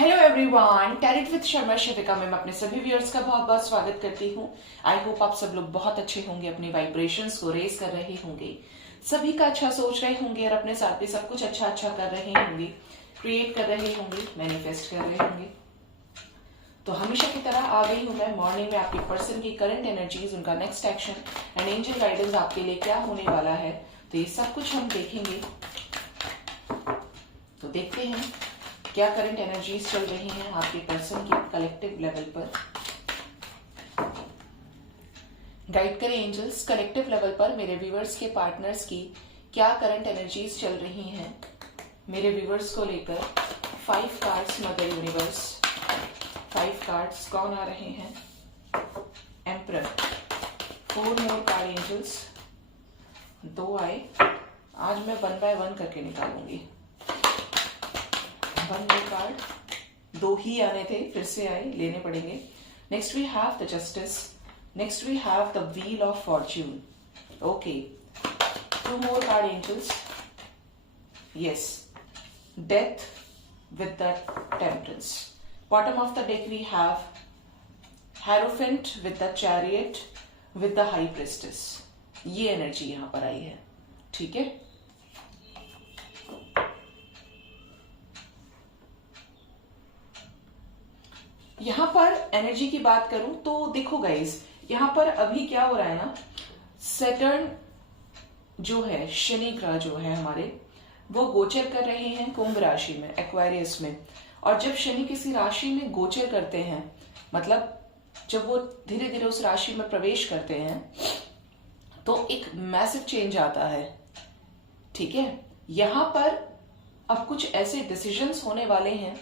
Hello everyone, talent with Sharma Shafika में मैं अपने सभी व्यूअर्स का बहुत बहुत स्वागत करती हूँ। आई होप आप सब लोग बहुत अच्छे होंगे, अपने वाइब्रेशंस को रेज कर रहे होंगे, सभी का अच्छा सोच रहे होंगे और अपने साथ भी सब कुछ अच्छा अच्छा कर रहे होंगे, क्रिएट कर रहे होंगे, मैनिफेस्ट कर रहे होंगे। तो हमेशा की तरह आ गई हूँ मैं मॉर्निंग में आपके पर्सन की करंट एनर्जीज, उनका next action and angel guidance आपके लिए क्या होने वाला है। तो ये सब कुछ हम देखेंगे। तो देखते हैं क्या करंट एनर्जीज चल रही हैं आपके पर्सन की कलेक्टिव लेवल पर। गाइड करें एंजल्स, कलेक्टिव लेवल पर मेरे व्यूअर्स के पार्टनर्स की क्या करंट एनर्जीज चल रही हैं मेरे व्यूअर्स को लेकर। 5 कार्ड्स मदर यूनिवर्स, 5 कार्ड्स कौन आ रहे हैं। एम्परर, 4 मोर कार्ड एंजल्स, 2 आए। आज मैं 1 बाय 1 करके निकालूंगी। 1 मोर कार्ड, 2 ही आने थे, फिर से आए, लेने पड़ेंगे। Next we have the justice, next we have the wheel of fortune. Okay, 2 more card angels, yes, death with the temperance. Bottom of the deck we have Hierophant with the chariot with the high priestess. ये energy यहां पर आई है, ठीक है। यहां पर energy की बात करूं तो देखो गाइस, यहां पर अभी क्या हो रहा है ना, सैटर्न जो है, शनि ग्रह जो है हमारे, वो गोचर कर रहे हैं कुंभ राशि में, एक्वेरियस में। और जब शनि किसी राशि में गोचर करते हैं, मतलब जब वो धीरे धीरे उस राशि में प्रवेश करते हैं, तो एक मैसिव चेंज आता है, ठीक है। यहां पर अब कुछ ऐसे डिसीजंस होने वाले हैं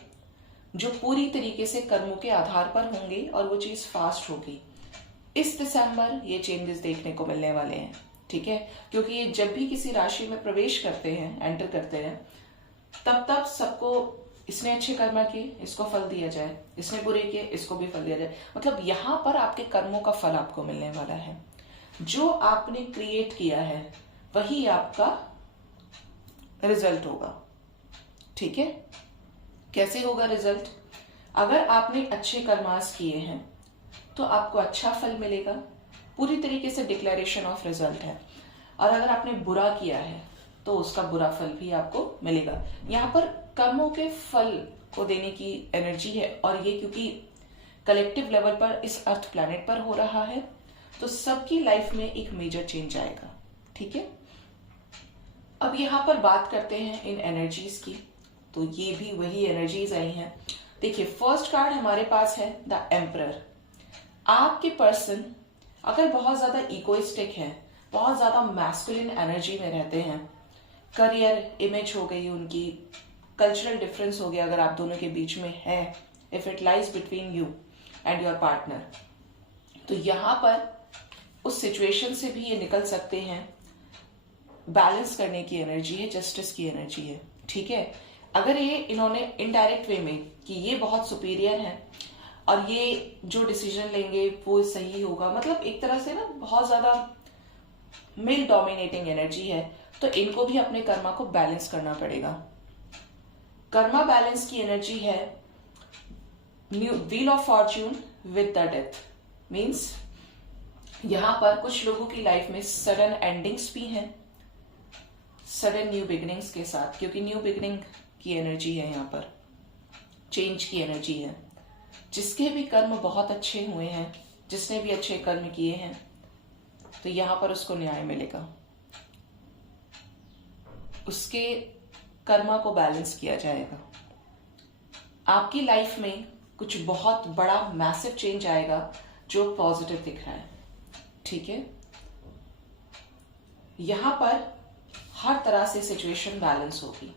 जो पूरी तरीके से कर्मों के आधार पर होंगे और वो चीज फास्ट होगी। इस दिसंबर ये चेंजेस देखने को मिलने वाले हैं, ठीक है। क्योंकि ये जब भी किसी राशि में प्रवेश करते हैं, एंटर करते हैं, तब तब सबको, इसने अच्छे कर्म किए इसको फल दिया जाए, इसने बुरे किए इसको भी फल दिया जाए। मतलब यहां पर आपके कर्मों का फल आपको मिलने वाला है। जो आपने क्रिएट किया है वही आपका रिजल्ट होगा, ठीक है। कैसे होगा रिजल्ट? अगर आपने अच्छे कर्मास किए हैं तो आपको अच्छा फल मिलेगा, पूरी तरीके से डिक्लेरेशन ऑफ रिजल्ट है। और अगर आपने बुरा किया है तो उसका बुरा फल भी आपको मिलेगा। यहाँ पर कर्मों के फल को देने की एनर्जी है, और ये क्योंकि कलेक्टिव लेवल पर इस अर्थ प्लैनेट पर हो रहा है, तो सबकी लाइफ में एक मेजर चेंज आएगा, ठीक है। अब यहाँ पर बात करते हैं इन एनर्जीज की। तो ये भी वही एनर्जीज आई हैं। देखिए, फर्स्ट कार्ड हमारे पास है द एम्परर। आपके पर्सन अगर बहुत ज्यादा इगोइस्टिक है, बहुत ज्यादा मैस्कुलिन एनर्जी में रहते हैं, करियर इमेज हो गई उनकी, कल्चरल डिफरेंस हो गया अगर आप दोनों के बीच में है, if it lies between you and your partner, तो यहां पर उस सिचुएशन से भी ये निकल सकते हैं। बैलेंस करने की एनर्जी है, जस्टिस की एनर्जी है, ठीक है। अगर ये इन्होंने इनडायरेक्ट वे में कि ये बहुत सुपीरियर है और ये जो डिसीजन लेंगे वो सही होगा, मतलब एक तरह से ना बहुत ज्यादा मेल डोमिनेटिंग एनर्जी है, तो इनको भी अपने कर्मा को बैलेंस करना पड़ेगा। कर्मा बैलेंस की एनर्जी है wheel of Fortune with the death. Means यहां पर कुछ लोगों की लाइफ में सडन एंडिंग्स भी हैं, सडन न्यू बिगिनिंग्स के साथ, क्योंकि न्यू बिगिनिंग की एनर्जी है, यहाँ पर चेंज की एनर्जी है। जिसके भी कर्म बहुत अच्छे हुए हैं, जिसने भी अच्छे कर्म किए हैं, तो यहां पर उसको न्याय मिलेगा, उसके कर्मा को बैलेंस किया जाएगा। आपकी लाइफ में कुछ बहुत बड़ा मैसिव चेंज आएगा जो पॉजिटिव दिख रहा है, ठीक है। यहां पर हर तरह से सिचुएशन बैलेंस होगी।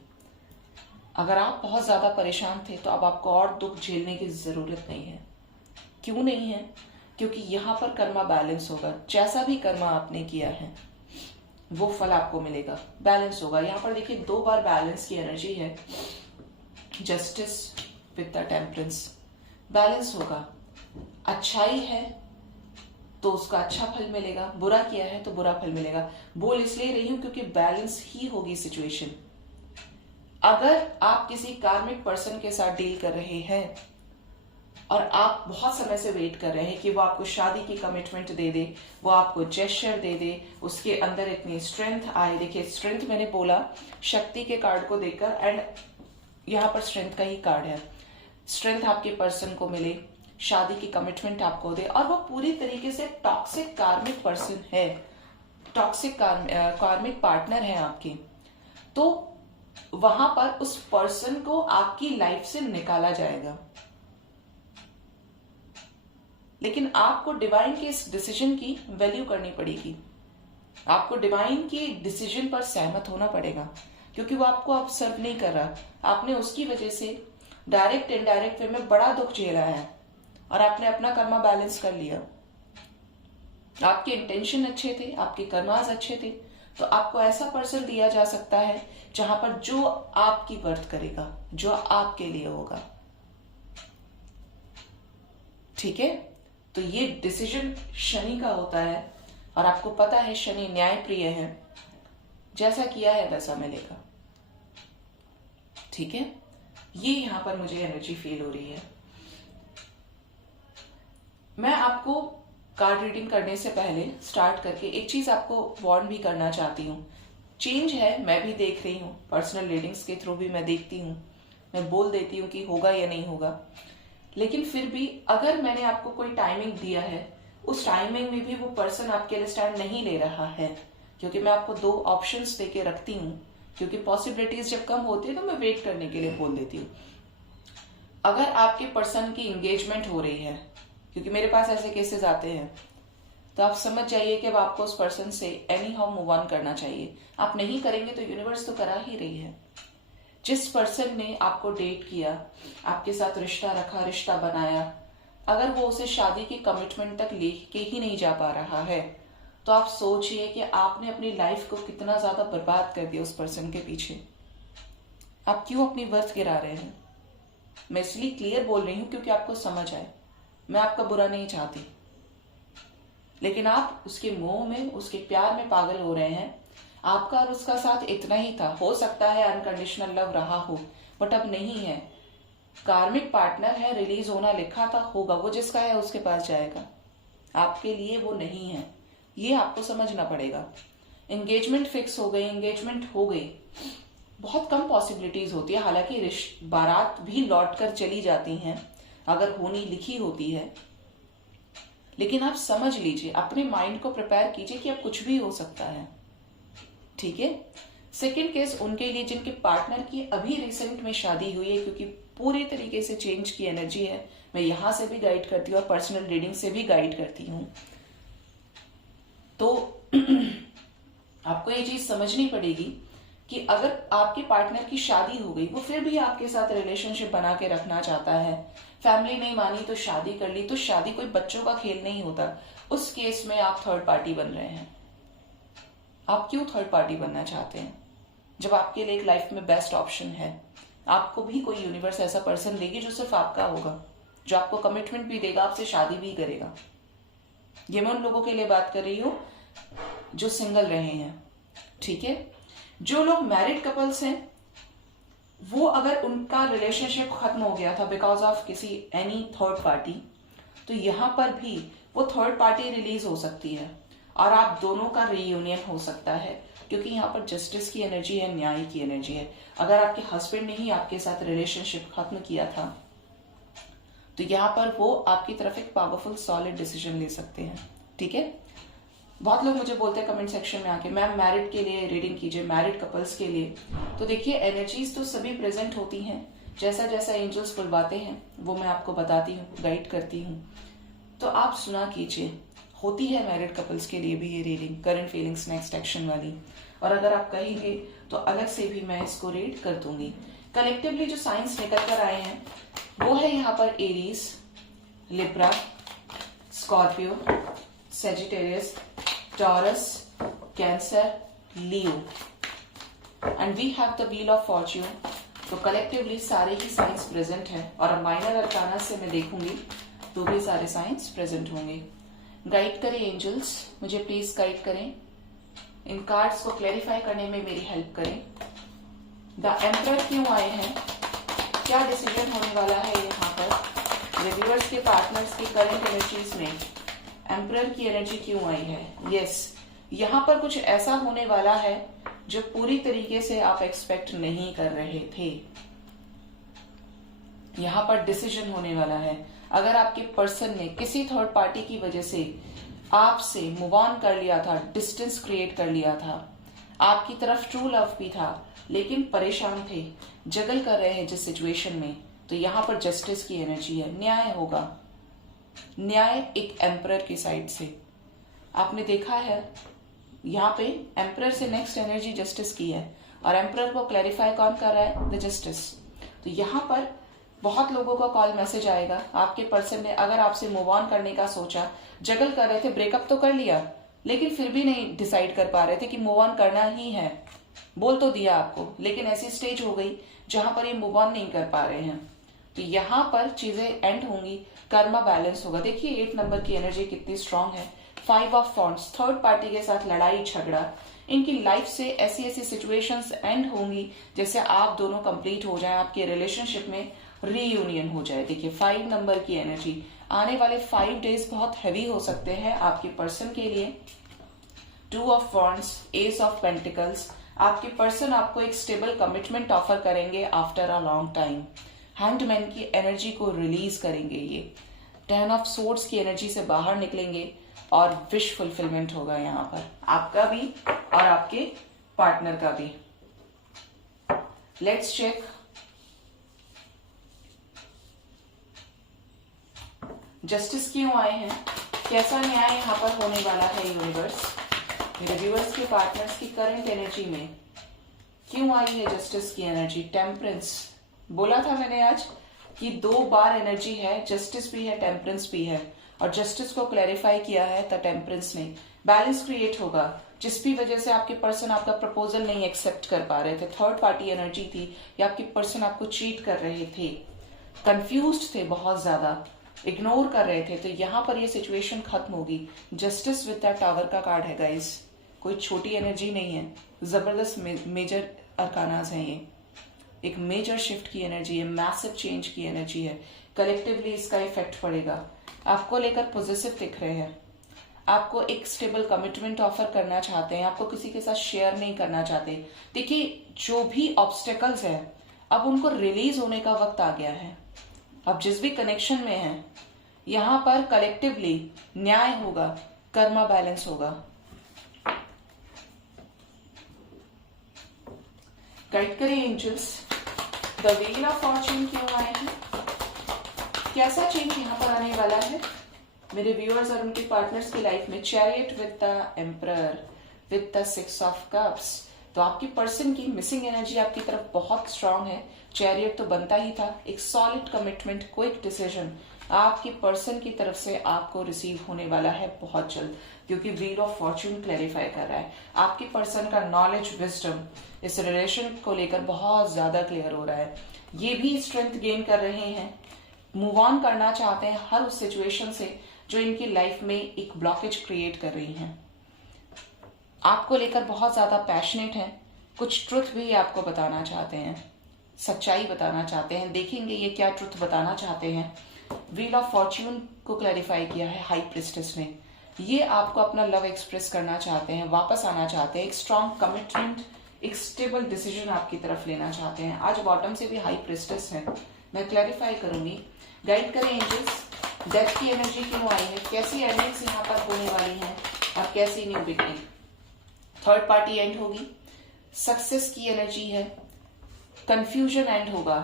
अगर आप बहुत ज्यादा परेशान थे तो अब आपको और दुख झेलने की जरूरत नहीं है। क्यों नहीं है? क्योंकि यहां पर कर्मा बैलेंस होगा। जैसा भी कर्मा आपने किया है वो फल आपको मिलेगा, बैलेंस होगा। यहां पर देखिए 2 बार बैलेंस की एनर्जी है, justice with the temperance. Balance होगा, अच्छाई है तो उसका अच्छा फल मिलेगा, बुरा किया है तो बुरा फल मिलेगा। बोल इसलिए रही हूं क्योंकि बैलेंस ही होगी सिचुएशन। अगर आप किसी कार्मिक पर्सन के साथ डील कर रहे हैं और आप बहुत समय से वेट कर रहे हैं कि वो आपको शादी की कमिटमेंट दे दे, वो आपको जेस्चर दे दे, उसके अंदर इतनी स्ट्रेंथ आए। देखिए स्ट्रेंथ मैंने बोला शक्ति के कार्ड को देखकर, एंड यहाँ पर स्ट्रेंथ का ही कार्ड है। स्ट्रेंथ आपके पर्सन को मिले, शादी की कमिटमेंट आपको दे, और वो पूरी तरीके से टॉक्सिक कार्मिक पर्सन है, टॉक्सिक कार्मिक पार्टनर है आपकी, तो वहां पर उस पर्सन को आपकी लाइफ से निकाला जाएगा। लेकिन आपको डिवाइन के इस डिसीजन की वैल्यू करनी पड़ेगी, आपको डिवाइन के डिसीजन पर सहमत होना पड़ेगा, क्योंकि वो आपको अब सर्व नहीं कर रहा। आपने उसकी वजह से डायरेक्ट इनडायरेक्ट वे में बड़ा दुख झेला है और आपने अपना कर्मा बैलेंस कर लिया। आपके इंटेंशन अच्छे थे, आपके कर्मास अच्छे थे, तो आपको ऐसा पर्सन दिया जा सकता है जहां पर जो आपकी वर्थ करेगा, जो आपके लिए होगा। ठीक है, तो ये डिसीजन शनि का होता है, और आपको पता है शनि न्यायप्रिय है, जैसा किया है वैसा मिलेगा। ठीक है, ये यहां पर मुझे एनर्जी फील हो रही है। मैं आपको कार्ड रीडिंग करने से पहले स्टार्ट करके एक चीज आपको वार्न भी करना चाहती हूँ। चेंज है, मैं भी देख रही हूँ, पर्सनल रीडिंग्स के थ्रू भी मैं देखती हूँ, मैं बोल देती हूँ कि होगा या नहीं होगा, लेकिन फिर भी अगर मैंने आपको कोई टाइमिंग दिया है, उस टाइमिंग में भी वो पर्सन आपके लिए स्टैंड नहीं ले रहा है, क्योंकि मैं आपको 2 ऑप्शंस देके रखती हूँ, क्योंकि पॉसिबिलिटीज जब कम होती है तो मैं वेट करने के लिए बोल देती हूँ। अगर आपके पर्सन की एंगेजमेंट हो रही है, क्योंकि मेरे पास ऐसे केसेस आते हैं, तो आप समझ जाइए कि अब आपको उस पर्सन से एनी हाउ मूव ऑन करना चाहिए। आप नहीं करेंगे तो यूनिवर्स तो करा ही रही है। जिस पर्सन ने आपको डेट किया, आपके साथ रिश्ता रखा, रिश्ता बनाया, अगर वो उसे शादी की कमिटमेंट तक लेके ही नहीं जा पा रहा है, तो आप सोचिए कि आपने अपनी लाइफ को कितना ज्यादा बर्बाद कर दिया उस पर्सन के पीछे। आप क्यों अपनी वर्थ गिरा रहे हैं? मैं इसलिए क्लियर बोल रही हूं क्योंकि आपको समझ आए। मैं आपका बुरा नहीं चाहती, लेकिन आप उसके मोह में, उसके प्यार में पागल हो रहे हैं। आपका और उसका साथ इतना ही था, हो सकता है अनकंडीशनल लव रहा हो, बट अब नहीं है। कार्मिक पार्टनर है, रिलीज होना लिखा था, होगा, वो जिसका है उसके पास जाएगा, आपके लिए वो नहीं है, ये आपको समझना पड़ेगा। एंगेजमेंट फिक्स हो गई, एंगेजमेंट हो गई, बहुत कम पॉसिबिलिटीज होती है, हालांकि बारात भी लौट कर चली जाती हैं अगर होनी लिखी होती है, लेकिन आप समझ लीजिए, अपने माइंड को प्रिपेयर कीजिए कि अब कुछ भी हो सकता है। ठीक है। सेकेंड केस उनके लिए जिनके पार्टनर की अभी रिसेंट में शादी हुई है, क्योंकि पूरी तरीके से चेंज की एनर्जी है। मैं यहां से भी गाइड करती हूँ और पर्सनल रीडिंग से भी गाइड करती हूँ। तो आपको ये चीज समझनी पड़ेगी कि अगर आपके पार्टनर की शादी हो गई, वो फिर भी आपके साथ रिलेशनशिप बना के रखना चाहता है, फैमिली नहीं मानी तो शादी कर ली, तो शादी कोई बच्चों का खेल नहीं होता। उस केस में आप थर्ड पार्टी बन रहे हैं। आप क्यों थर्ड पार्टी बनना चाहते हैं जब आपके लिए एक लाइफ में बेस्ट ऑप्शन है? आपको भी कोई यूनिवर्स ऐसा पर्सन देगी जो सिर्फ आपका होगा, जो आपको कमिटमेंट भी देगा, आपसे शादी भी करेगा। ये मैं उन लोगों के लिए बात कर रही हूं जो सिंगल रहे हैं। ठीक है। जो लोग मैरिड कपल्स हैं, वो अगर उनका रिलेशनशिप खत्म हो गया था बिकॉज ऑफ किसी एनी थर्ड पार्टी, तो यहां पर भी वो थर्ड पार्टी रिलीज हो सकती है और आप दोनों का रीयूनियन हो सकता है, क्योंकि यहाँ पर जस्टिस की एनर्जी है, न्याय की एनर्जी है। अगर आपके हस्बैंड ने ही आपके साथ रिलेशनशिप खत्म किया था, तो यहाँ पर वो आपकी तरफ एक पावरफुल सॉलिड डिसीजन ले सकते हैं। ठीक है। बहुत लोग मुझे बोलते हैं कमेंट सेक्शन में आके, मैम मैरिड के लिए रीडिंग कीजिए, मैरिड कपल्स के लिए। तो देखिए, एनर्जीज तो सभी प्रेजेंट होती हैं, जैसा जैसा एंजल्स बुलवाते हैं वो मैं आपको बताती हूँ, गाइड करती हूँ। तो आप सुना कीजिए। होती है मैरिड कपल्स के लिए भी ये reading, current feelings next action वाली। और अगर आप कहेंगे तो अलग से भी मैं इसको रीड कर दूंगी। कलेक्टिवली जो साइंस निकल कर आए हैं वो है यहाँ पर Aries, Libra, Scorpio, Sagittarius, Taurus, Cancer, Leo, and we have the wheel of fortune. तो कलेक्टिवली सारे ही साइंस प्रेजेंट है, और माइनर अरकाना से मैं देखूंगी तो भी सारे साइंस प्रेजेंट होंगे। गाइड करें एंजल्स, मुझे प्लीज गाइड करें, इन कार्ड्स को क्लैरिफाई करने में मेरी हेल्प करें। द एम्परर क्यों आए हैं, क्या डिसीजन होने वाला है यहाँ पर रिव्यूअर्स के पार्टनर्स की करंट एनर्जीज में, एम्परर की एनर्जी क्यों आई है। यस, यहाँ पर कुछ ऐसा होने वाला है जो पूरी तरीके से आप एक्सपेक्ट नहीं कर रहे थे। यहाँ पर डिसीजन होने वाला है। अगर आपके पर्सन ने किसी थर्ड पार्टी की वजह से आपसे मूव ऑन कर लिया था, डिस्टेंस क्रिएट कर लिया था, आपकी तरफ ट्रू लव भी था लेकिन परेशान थे, जगल कर रहे हैं जिस सिचुएशन में, तो यहाँ पर जस्टिस की एनर्जी है, न्याय होगा। न्याय एक एम्परर की साइड से आपने देखा है। यहाँ पे एम्परर से नेक्स्ट एनर्जी जस्टिस की है और एम्परर को क्लैरिफाई कौन कर रहा है, द जस्टिस। तो यहाँ पर बहुत लोगों का कॉल मैसेज आएगा, आपके पर्सन ने अगर आपसे मूव ऑन करने का सोचा, जगल कर रहे थे, ब्रेकअप तो कर लिया लेकिन फिर भी नहीं डिसाइड कर पा रहे थे कि मूव ऑन करना ही है, बोल तो दिया आपको लेकिन ऐसी स्टेज हो गई जहां पर ये मूव ऑन नहीं कर पा रहे हैं। तो यहाँ पर चीजें एंड होंगी, कर्मा बैलेंस होगा। देखिए 8 नंबर की एनर्जी कितनी स्ट्रांग है। 5 ऑफ वॉन्ड्स, थर्ड पार्टी के साथ लड़ाई झगड़ा, इनकी लाइफ से ऐसी ऐसी सिचुएशंस एंड होंगी जैसे आप दोनों कंप्लीट हो जाएं, आपके रिलेशनशिप में रीयूनियन हो जाए। देखिए 5 नंबर की एनर्जी, आने वाले 5 डेज बहुत हैवी हो सकते हैं आपके पर्सन के लिए। 2 of wands, S of pentacles, आपके पर्सन आपको एक स्टेबल कमिटमेंट ऑफर करेंगे after a long time. Handman की एनर्जी को रिलीज करेंगे ये। 10 ऑफ सोर्ड्स की एनर्जी से बाहर निकलेंगे और विश फुलफिलमेंट होगा यहाँ पर, आपका भी और आपके पार्टनर का भी। लेट्स चेक जस्टिस क्यों आए हैं, कैसा न्याय यहाँ पर होने वाला है यूनिवर्स, मेरे व्यूअर्स के पार्टनर्स की करंट एनर्जी में क्यों आई है जस्टिस की एनर्जी। टेम्परेंस, बोला था मैंने आज कि 2 बार एनर्जी है, जस्टिस भी है टेम्परेंस भी है, और जस्टिस को क्लैरिफाई किया है द टेम्परेंस ने। बैलेंस क्रिएट होगा, जिस भी वजह से आपके पर्सन आपका प्रपोजल नहीं एक्सेप्ट कर पा रहे थे, थर्ड पार्टी एनर्जी थी या आपके पर्सन आपको चीट कर रहे थे, कंफ्यूज्ड थे, बहुत ज्यादा इग्नोर कर रहे थे, तो यहाँ पर ये सिचुएशन खत्म होगी। जस्टिस विद द टावर का कार्ड है गाइस, कोई छोटी एनर्जी नहीं है, जबरदस्त मेजर अरकानाज है ये, एक मेजर शिफ्ट की एनर्जी है, मैसिव चेंज की एनर्जी है। कलेक्टिवली इसका इफेक्ट पड़ेगा। आपको लेकर पॉजिटिव दिख रहे हैं, आपको एक स्टेबल कमिटमेंट ऑफर करना चाहते हैं, आपको किसी के साथ शेयर नहीं करना चाहते। देखिए जो भी ऑब्स्टेकल्स है अब उनको रिलीज होने का वक्त आ गया है। अब जिस भी कनेक्शन में है यहां पर कलेक्टिवली न्याय होगा, कर्मा बैलेंस होगा। गाइड करें angels, the wheel of fortune क्यों आए हैं, कैसा चेंज यहाँ पर आने वाला है मेरे व्यूअर्स और उनके पार्टनर्स की लाइफ में। Chariot with the emperor with the 6 of cups, तो आपकी पर्सन की मिसिंग एनर्जी आपकी तरफ बहुत स्ट्रांग है। चैरियट तो बनता ही था, एक सॉलिड कमिटमेंट, क्विक डिसीजन आपकी पर्सन की तरफ से आपको रिसीव होने वाला है बहुत जल्द, क्योंकि व्हील ऑफ फॉर्च्यून क्लैरिफाई कर रहा है। आपकी पर्सन का नॉलेज, विजडम इस रिलेशन को लेकर बहुत ज्यादा क्लियर हो रहा है। ये भी स्ट्रेंथ गेन कर रहे हैं, मूव ऑन करना चाहते हैं हर उस सिचुएशन से जो इनकी लाइफ में एक ब्लॉकेज क्रिएट कर रही है। आपको लेकर बहुत ज्यादा पैशनेट है, कुछ ट्रुथ भी आपको बताना चाहते हैं, सच्चाई बताना चाहते हैं। देखेंगे ये क्या ट्रुथ बताना चाहते हैं। व्हील ऑफ फॉर्च्यून को क्लैरिफाई किया है हाई प्रिस्टेस ने। ये आपको अपना लव एक्सप्रेस करना चाहते हैं, वापस आना चाहते हैं, एक स्ट्रॉन्ग कमिटमेंट, एक स्टेबल डिसीजन आपकी तरफ लेना चाहते हैं। आज बॉटम से भी हाई प्रिस्टेस है, मैं क्लैरिफाई करूंगी। गाइड करें एंजल्स, डेथ की एनर्जी क्यों आई है, कैसी एंडिंग्स यहाँ पर होने वाली हैं और कैसी new beginning. Third party and होगी, सक्सेस की एनर्जी है, कंफ्यूजन एंड होगा,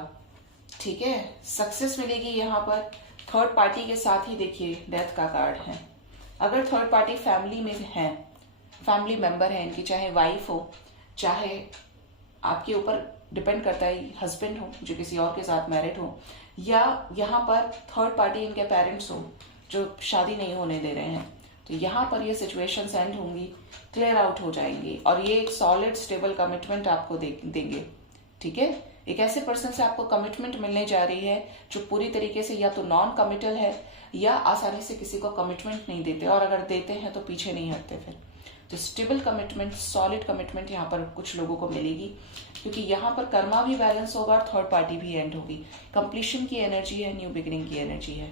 ठीक है, सक्सेस मिलेगी यहाँ पर। थर्ड पार्टी के साथ ही देखिए डेथ का कार्ड है। अगर थर्ड पार्टी फैमिली में है, फैमिली मेंबर है इनकी, चाहे वाइफ हो चाहे आपके ऊपर डिपेंड करता है हस्बैंड हो जो किसी और के साथ मैरिड हो, या यहाँ पर थर्ड पार्टी इनके पेरेंट्स हो जो शादी नहीं होने दे रहे हैं, तो यहाँ पर ये सिचुएशंस एंड होंगी, क्लियर आउट हो जाएंगी और ये एक सॉलिड स्टेबल कमिटमेंट आपको देंगे, ठीक है। एक ऐसे पर्सन से आपको कमिटमेंट मिलने जा रही है जो पूरी तरीके से या तो नॉन कमिटल है या आसानी से किसी को कमिटमेंट नहीं देते, और अगर देते हैं तो पीछे नहीं हटते फिर। तो स्टेबल कमिटमेंट, सॉलिड कमिटमेंट यहाँ पर कुछ लोगों को मिलेगी, क्योंकि यहाँ पर कर्मा भी बैलेंस होगा और थर्ड पार्टी भी एंड होगी। कंप्लीशन की एनर्जी है, न्यू बिगिनिंग की एनर्जी है।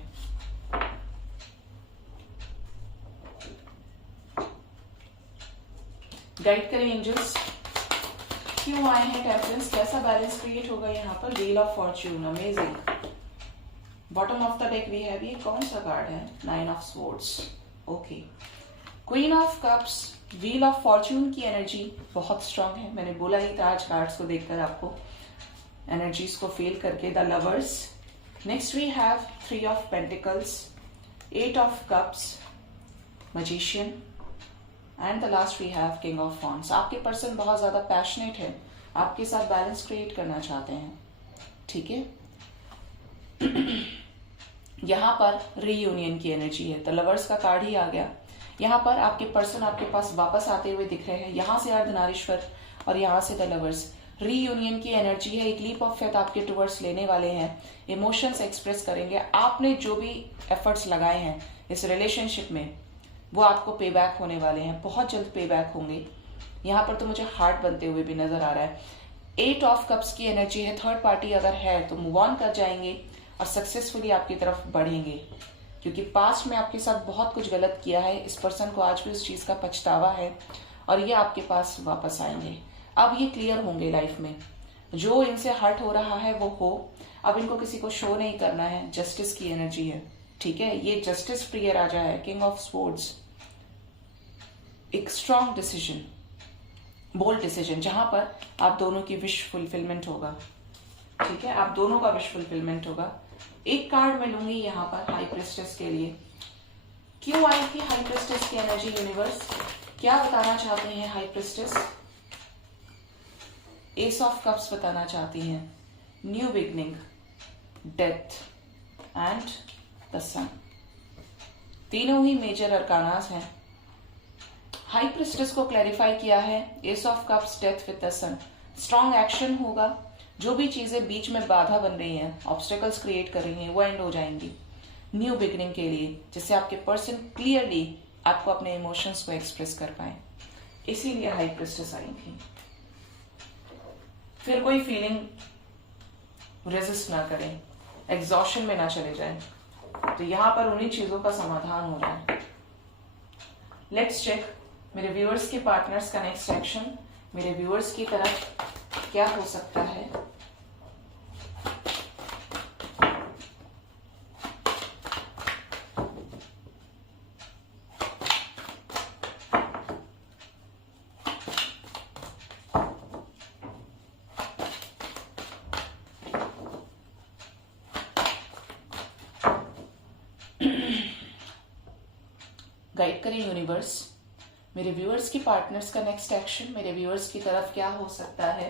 गाइड करें एंजल्स, क्यों आए हैं टेम्परेंस, कैसा बैलेंस क्रिएट होगा यहाँ पर। Wheel of fortune, amazing. Bottom of the deck we have, ये कौन सा कार्ड है, 9 of swords, okay. Queen of cups, wheel of fortune की एनर्जी बहुत स्ट्रांग है, मैंने बोला ही था आज कार्ड्स को देखकर आपको एनर्जीज को फील करके। The lovers, next we have 3 of pentacles, 8 of cups, magician, and the last we have king of wands. आपके पर्सन बहुत ज्यादा पैशनेट है, आपके साथ बैलेंस क्रिएट करना चाहते हैं, ठीक है। यहाँ पर रीयूनियन की एनर्जी है, द लवर्स का कार्ड ही आ गया। यहाँ पर आपके पर्सन आपके पास वापस आते हुए दिख रहे हैं, यहाँ से अर्धनारीश्वर और यहाँ से द लवर्स। रीयूनियन की एनर्जी है, एक लीप ऑफ फेथ आपके टुवर्ड्स लेने वाले हैं, इमोशंस एक्सप्रेस करेंगे। आपने जो भी एफर्ट्स लगाए हैं इस रिलेशनशिप में वो आपको पे बैक होने वाले हैं, बहुत जल्द पे बैक होंगे। यहाँ पर तो मुझे हार्ट बनते हुए भी नजर आ रहा है। 8 ऑफ कप्स की एनर्जी है, थर्ड पार्टी अगर है तो मूव ऑन कर जाएंगे और सक्सेसफुली आपकी तरफ बढ़ेंगे, क्योंकि पास्ट में आपके साथ बहुत कुछ गलत किया है, इस पर्सन को आज भी उस चीज का पछतावा है और ये आपके पास वापस आएंगे। अब ये क्लियर होंगे लाइफ में, जो इनसे हर्ट हो रहा है वो हो, अब इनको किसी को शो नहीं करना है। जस्टिस की एनर्जी है, ठीक है, ये जस्टिस प्रिय राजा है, किंग ऑफ स्वॉर्ड्स। एक स्ट्रॉन्ग डिसीजन, बोल्ड डिसीजन, जहां पर आप दोनों की विश फुलफिलमेंट होगा, ठीक है, आप दोनों का विश फुलफिलमेंट होगा। एक कार्ड मैं लूंगी यहाँ पर हाई प्रेस्टेस के लिए। क्यों आई थी हाई प्रेस्टेस की एनर्जी यूनिवर्स, क्या बताना चाहते हैं high priestess. Ace of cups बताना चाहती हैं, new beginning, death and the sun. तीनों ही मेजर अरकानास हैं। हाई प्रेस्टेस को क्लैरिफाई किया है, ace of cups, death with the sun. Strong action होगा, जो भी चीजें बीच में बाधा बन रही हैं, ऑब्स्टेकल्स क्रिएट कर रही हैं, वो एंड हो जाएंगी न्यू बिगिनिंग के लिए, जिससे आपके पर्सन क्लियरली आपको अपने इमोशंस को एक्सप्रेस कर पाए। इसीलिए हाई प्रेस्टेस आई थी। फिर कोई फीलिंग रेजिस्ट ना करें, एग्जॉशन में ना चले जाए, तो यहां पर उन्हीं चीजों का समाधान हो रहा है। लेट्स चेक मेरे व्यूअर्स के पार्टनर्स का नेक्स्ट एक्शन, मेरे व्यूअर्स की तरफ क्या हो सकता है। गाइड करें यूनिवर्स, मेरे व्यूअर्स की पार्टनर्स का नेक्स्ट एक्शन मेरे व्यूअर्स की तरफ क्या हो सकता है,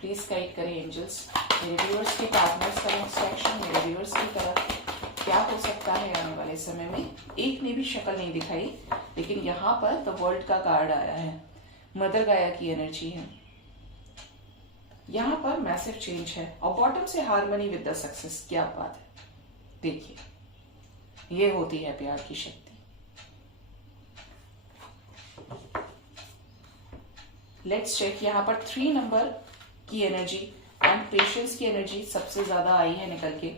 प्लीज गाइड करें एंजल्स। मेरे व्यूअर्स के पार्टनर्स का नेक्स्ट एक्शन मेरे व्यूअर्स की तरफ क्या हो सकता है आने वाले समय में। एक ने भी शक्ल नहीं दिखाई, लेकिन यहाँ पर द वर्ल्ड का कार्ड आया है, मदर गाया की एनर्जी है। यहाँ पर मैसिव चेंज है और बॉटम से हार्मनी विद द सक्सेस। क्या बात है, देखिए ये होती है प्यार की शक्ति। लेट्स चेक, यहाँ पर 3 नंबर की एनर्जी एंड पेशेंस की एनर्जी सबसे ज्यादा आई है निकल के।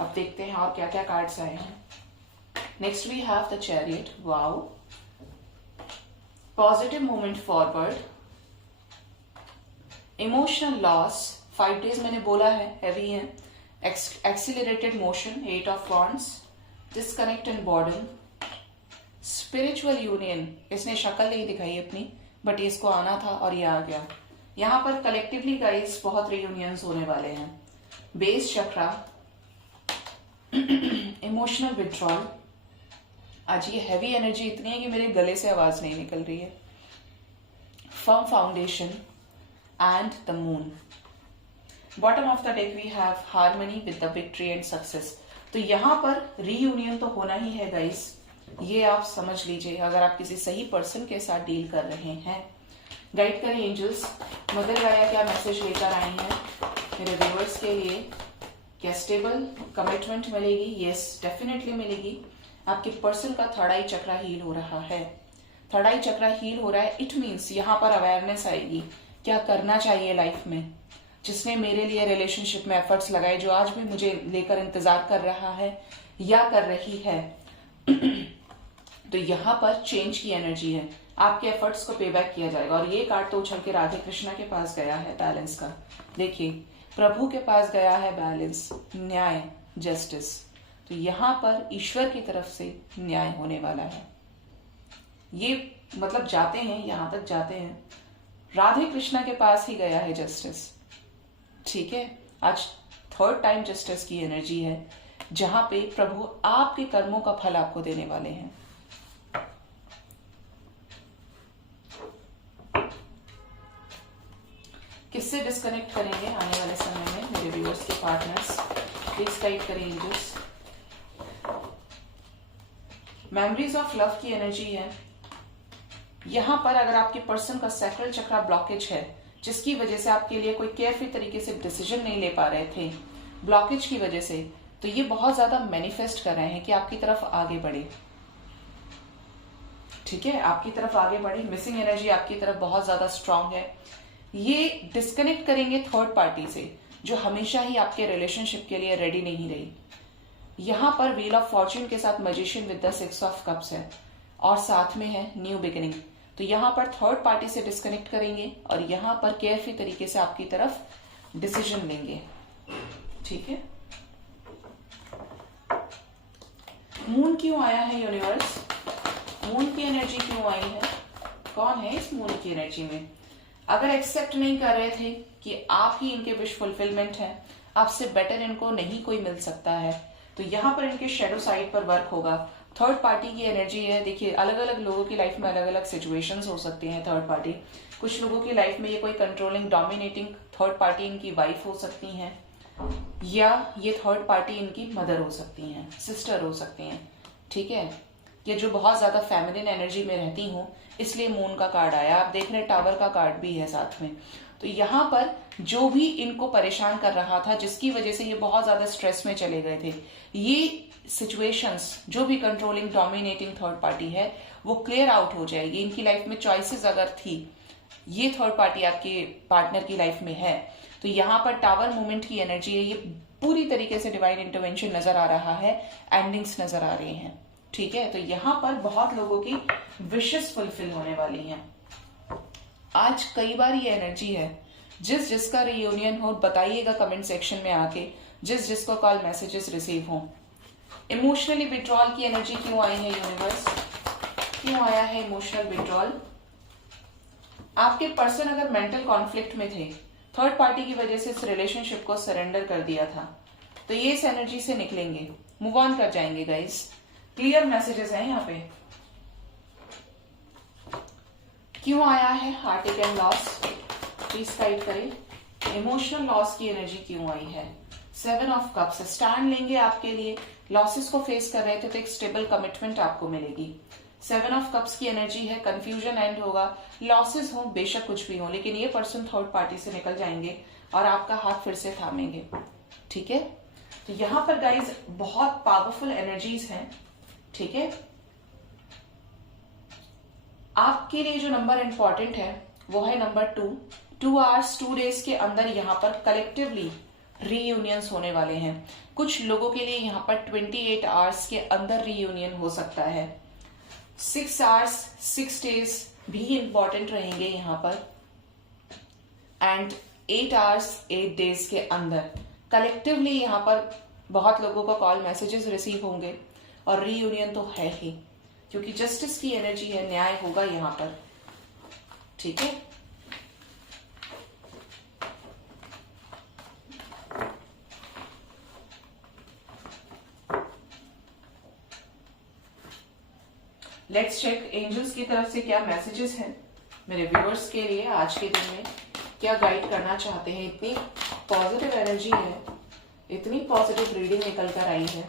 अब देखते हैं और क्या क्या कार्ड्स आए हैं। Next we have the chariot, wow, positive movement forward, emotional loss, 5 days मैंने बोला है हैवी है, accelerated motion, 8 of wands, disconnect and burden, spiritual union, इसने शक्ल नहीं दिखाई अपनी बट इसको आना था और ये आ गया। यहाँ पर कलेक्टिवली गाइस बहुत रियूनियंस होने वाले हैं। बेस चक्रा, इमोशनल विड्रॉल, आज ये हैवी एनर्जी इतनी है कि मेरे गले से आवाज नहीं निकल रही है। Firm foundation and the moon. Bottom of the deck we have harmony with the victory and success. तो यहाँ पर रीयूनियन तो होना ही है गाइस, ये आप समझ लीजिए अगर आप किसी सही पर्सन के साथ डील कर रहे हैं। गाइड करें एंजल्स, मदर गाया क्या मैसेज लेकर आई हैं मेरे व्यूअर्स के लिए। क्या स्टेबल कमिटमेंट मिलेगी? यस डेफिनेटली मिलेगी। आपके पर्सन का थर्ड आई चक्रा हील हो रहा है। थर्ड आई चक्रा हील हो रहा है, इट मीन्स यहाँ पर अवेयरनेस आएगी क्या करना चाहिए लाइफ में। जिसने मेरे लिए रिलेशनशिप में एफर्ट्स लगाए, जो आज भी मुझे लेकर इंतजार कर रहा है या कर रही है तो यहाँ पर चेंज की एनर्जी है, आपके एफर्ट्स को पे बैक किया जाएगा। और ये कार्ड तो उछल के राधे कृष्णा के पास गया है बैलेंस का, देखिए प्रभु के पास गया है बैलेंस, न्याय, जस्टिस। तो यहाँ पर ईश्वर की तरफ से न्याय होने वाला है। ये मतलब जाते हैं, यहां तक जाते हैं, राधे कृष्णा के पास ही गया है जस्टिस। ठीक है, आज थर्ड टाइम जस्टिस की एनर्जी है, जहां पे प्रभु आपके कर्मों का फल आपको देने वाले हैं। किससे डिस्कनेक्ट करेंगे आने वाले समय में मेरे व्यूअर्स के पार्टनर्स, प्लीज गाइड करें एंजल्स। मेमोरीज ऑफ लव की एनर्जी है। यहां पर अगर आपके पर्सन का सैक्रल चक्रा ब्लॉकेज है, जिसकी वजह से आपके लिए कोई केयरफुल तरीके से डिसीजन नहीं ले पा रहे थे ब्लॉकेज की वजह से, तो ये बहुत ज्यादा मैनिफेस्ट कर रहे हैं कि आपकी तरफ आगे बढ़े। ठीक है, आपकी तरफ आगे बढ़े। मिसिंग एनर्जी आपकी तरफ बहुत ज्यादा स्ट्रांग है। ये डिस्कनेक्ट करेंगे थर्ड पार्टी से, जो हमेशा ही आपके रिलेशनशिप के लिए रेडी नहीं रही। यहां पर व्हील ऑफ फॉर्च्यून के साथ magician with the 6 of cups है और साथ में है न्यू बिगिनिंग। तो यहां पर थर्ड पार्टी से डिस्कनेक्ट करेंगे और यहां पर केयरफुल तरीके से आपकी तरफ डिसीजन लेंगे। ठीक है, मून क्यों आया है यूनिवर्स, मून की एनर्जी क्यों आई है, कौन है इस मून की एनर्जी में। अगर एक्सेप्ट नहीं कर रहे थे कि आप ही इनके विश फुलफिलमेंट है, आपसे बेटर इनको नहीं कोई मिल सकता है, तो यहां पर इनके शेडो साइड पर वर्क होगा। थर्ड पार्टी की एनर्जी है। देखिए, अलग अलग लोगों की लाइफ में अलग अलग सिचुएशंस हो सकती हैं। थर्ड पार्टी, कुछ लोगों की लाइफ में ये कोई कंट्रोलिंग डोमिनेटिंग थर्ड पार्टी इनकी वाइफ हो सकती है, या ये थर्ड पार्टी इनकी मदर हो सकती हैं, सिस्टर हो सकती हैं। ठीक है, ये जो बहुत ज्यादा फेमिनिन एनर्जी में रहती हूँ, इसलिए मून का कार्ड आया। आप देख रहे हैं टावर का कार्ड भी है साथ में। तो यहाँ पर जो भी इनको परेशान कर रहा था, जिसकी वजह से ये बहुत ज्यादा स्ट्रेस में चले गए थे, ये सिचुएशंस, जो भी कंट्रोलिंग डोमिनेटिंग थर्ड पार्टी है, वो क्लियर आउट हो जाएगी। इनकी लाइफ में चॉइसेस अगर थी, ये थर्ड पार्टी आपके पार्टनर की लाइफ में है, तो यहाँ पर टावर मूवमेंट की एनर्जी है। ये पूरी तरीके से डिवाइन इंटरवेंशन नजर आ रहा है, एंडिंग्स नजर आ रही हैं। ठीक है, तो यहाँ पर बहुत लोगों की विशेस फुलफिल होने वाली हैं। आज कई बार ये एनर्जी है। जिस जिसका रियूनियन हो बताइएगा कमेंट सेक्शन में आके, जिस जिसको कॉल मैसेजेस रिसीव हो। इमोशनली विड्रॉल की एनर्जी क्यों आई है यूनिवर्स, क्यों आया है इमोशनल विड्रॉल। आपके पर्सन अगर मेंटल कॉन्फ्लिक्ट में थे, थर्ड पार्टी की वजह से इस रिलेशनशिप को सरेंडर कर दिया था, तो ये इस एनर्जी से निकलेंगे, मूव ऑन कर जाएंगे गाइस। क्लियर मैसेजेस हैं यहाँ पे। क्यों आया है heart attack and loss, please guide करें। इमोशनल लॉस की एनर्जी क्यों आई है। 7 ऑफ कप्स, स्टैंड लेंगे आपके लिए। लॉसेस को फेस कर रहे थे तो एक स्टेबल कमिटमेंट आपको मिलेगी। 7 ऑफ कप्स की एनर्जी है। कंफ्यूजन एंड होगा, लॉसेस हो, बेशक कुछ भी हो, लेकिन ये पर्सन थर्ड पार्टी से निकल जाएंगे और आपका हाथ फिर से थामेंगे। ठीक है, तो यहां पर गाइज बहुत पावरफुल एनर्जीज हैं। ठीक है, आपके लिए जो नंबर इंपॉर्टेंट है वो है नंबर 2। 2 आवर्स 2 डेज के अंदर यहाँ पर कलेक्टिवली रीयूनियंस होने वाले हैं। कुछ लोगों के लिए यहाँ पर 28 आवर्स के अंदर रीयूनियन हो सकता है। 6 आवर्स 6 डेज भी इंपॉर्टेंट रहेंगे यहाँ पर, एंड 8 आवर्स 8 डेज के अंदर कलेक्टिवली यहाँ पर बहुत लोगों का कॉल मैसेजेस रिसीव होंगे और रीयूनियन तो है ही, क्योंकि जस्टिस की एनर्जी है, न्याय होगा यहाँ पर। ठीक है, लेट्स चेक एंजल्स की तरफ से क्या मैसेजेस हैं मेरे व्यूअर्स के लिए आज के दिन में, क्या गाइड करना चाहते हैं। इतनी पॉजिटिव एनर्जी है, इतनी पॉजिटिव रीडिंग निकल कर आई है।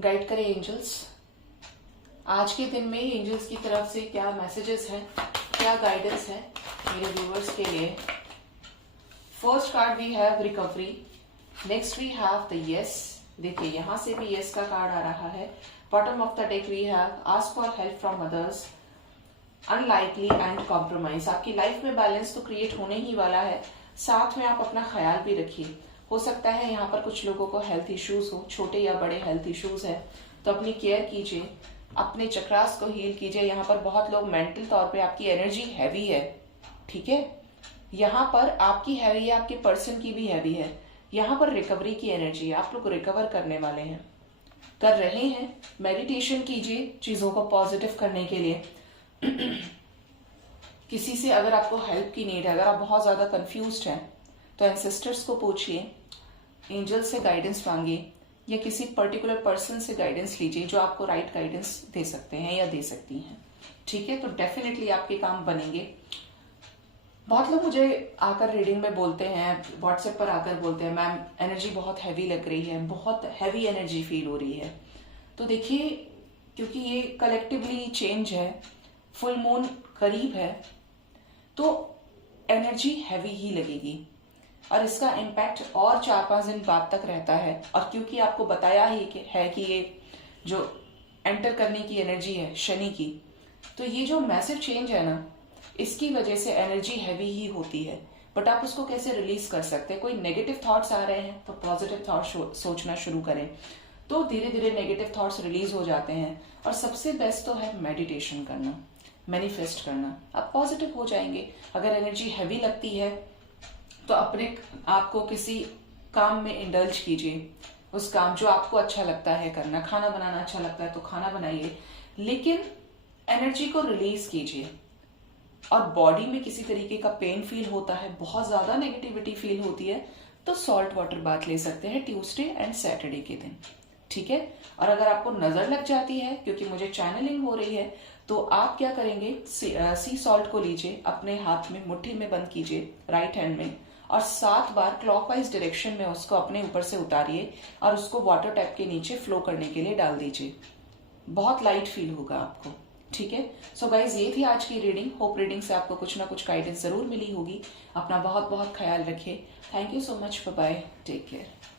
गाइड करें एंजल्स, आज के दिन में एंजल्स की तरफ से क्या मैसेजेस हैं, क्या गाइडेंस है मेरे व्यूअर्स के लिए। First card we have recovery, next we have the yes, देखिए यहाँ से भी यस का कार्ड आ रहा है। Bottom of the deck we have ask for help from others, unlikely and compromise. आपकी लाइफ में बैलेंस तो क्रिएट होने ही वाला है, साथ में आप अपना ख्याल भी रखिए। हो सकता है यहाँ पर कुछ लोगों को हेल्थ इश्यूज हो, छोटे या बड़े हेल्थ इश्यूज है, तो अपनी केयर कीजिए, अपने चक्रास को हील कीजिए। यहाँ पर बहुत लोग मेंटल तौर पे आपकी एनर्जी हैवी है, ठीक है, यहाँ पर आपकी हैवी है, आपके पर्सन की भी हैवी है। यहाँ पर रिकवरी की एनर्जी है, आप लोग रिकवर करने वाले हैं, कर रहे हैं। मेडिटेशन कीजिए चीजों को पॉजिटिव करने के लिए। किसी से अगर आपको हेल्प की नीड है, अगर आप बहुत ज्यादा कंफ्यूज्ड हैं, तो एंसेस्टर्स को पूछिए, एंजल से गाइडेंस मांगिए, या किसी पर्टिकुलर पर्सन से गाइडेंस लीजिए जो आपको राइट गाइडेंस दे सकते हैं या दे सकती हैं, ठीक है। तो डेफिनेटली आपके काम बनेंगे। बहुत लोग मुझे आकर रीडिंग में बोलते हैं, व्हाट्सएप पर आकर बोलते हैं, मैम एनर्जी बहुत हैवी लग रही है, बहुत हैवी एनर्जी फील हो रही है। तो देखिए, क्योंकि ये कलेक्टिवली चेंज है, फुल मून करीब है, तो एनर्जी हैवी ही लगेगी और इसका इम्पैक्ट और 4-5 दिन बाद तक रहता है। और क्योंकि आपको बताया ही कि ये जो एंटर करने की एनर्जी है शनि की, तो ये जो मैसिव चेंज है ना, इसकी वजह से एनर्जी हैवी ही होती है। बट आप उसको कैसे रिलीज कर सकते हैं? कोई नेगेटिव थॉट्स आ रहे हैं तो पॉजिटिव थॉट्स सोचना शुरू करें, तो धीरे धीरे नेगेटिव थॉट्स रिलीज हो जाते हैं। और सबसे बेस्ट तो है मेडिटेशन करना, मैनिफेस्ट करना, आप पॉजिटिव हो जाएंगे। अगर एनर्जी हैवी लगती है तो अपने आपको किसी काम में इंडल्ज कीजिए, उस काम जो आपको अच्छा लगता है करना। खाना बनाना अच्छा लगता है तो खाना बनाइए, लेकिन एनर्जी को रिलीज कीजिए। और बॉडी में किसी तरीके का पेन फील होता है, बहुत ज्यादा नेगेटिविटी फील होती है, तो सॉल्ट वाटर बाथ ले सकते हैं ट्यूसडे एंड सैटरडे के दिन, ठीक है। और अगर आपको नजर लग जाती है, क्योंकि मुझे चैनलिंग हो रही है, तो आप क्या करेंगे, सी सॉल्ट को लीजिए, अपने हाथ में मुट्ठी में बंद कीजिए राइट हैंड में, और 7 बार क्लॉकवाइज डायरेक्शन में उसको अपने ऊपर से उतारिए और उसको वाटर टैप के नीचे फ्लो करने के लिए डाल दीजिए। बहुत लाइट फील होगा आपको, ठीक है। सो गाइज, ये थी आज की रीडिंग। होप रीडिंग से आपको कुछ ना कुछ गाइडेंस जरूर मिली होगी। अपना बहुत बहुत ख्याल रखिए। Thank you so much, bye bye, take care.